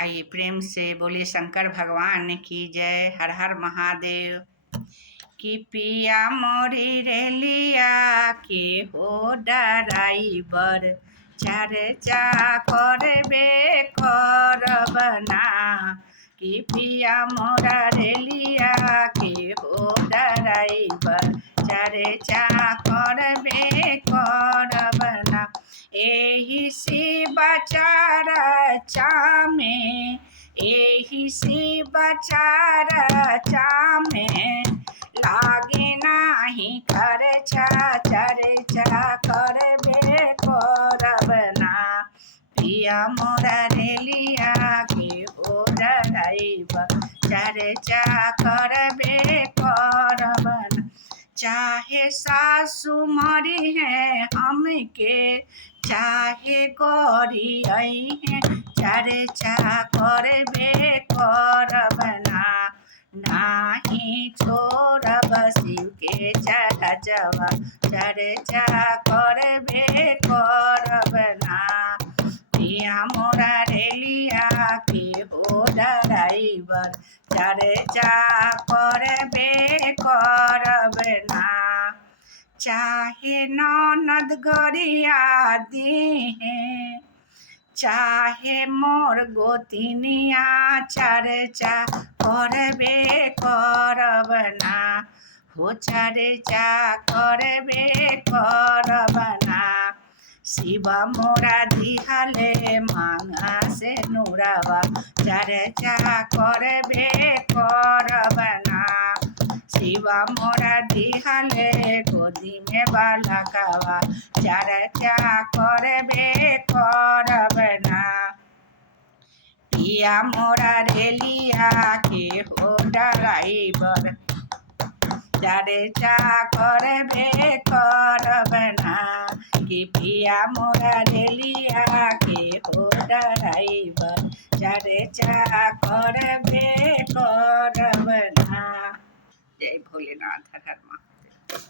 आइए प्रेम से बोलिए शंकर भगवान की जय। हर हर महादेव। कि पिया मोरी रेलिया के हो डराइबर चर्चा करबे करबना। कि पिया मोरा रेलिया के हो डराइबर चर्चा करबे करबना। एही शिव चर्चा में एही शिव चर्चा में लागे नाही खर्चा चर्चा करबे करबना। पिया मोरा रेलिया के हो डराइबर चर्चा करबे करबना। चाहे सासु मरी है हमके चाहे गौरी आई है चर्चा करबे करबना। नाही छोड़ब शिव के चरजवा चर्चा करबे करबना। पिया मोरा रेलिया के हो डराइबर चर्चा करबे करबना। चाहे ननद गरिया दिहे चाहे मोर गोतिनिया चर्चा करबे करबना। हो चर्चा करबे करबना। शिव मोरा दिहले मांगा से नूरावा चर्चा करबे करबना। शिव मोरा दिहले गोदी में बालकवा चर्चा करबे करबना। पिया मोरा रेलिया के हो डराइबर चर्चा करबे करबना। कि पिया मोरा रेलिया के हो डराइबर चर्चा करबे करबना। जय भोलेनाथ। हर हर महादेव।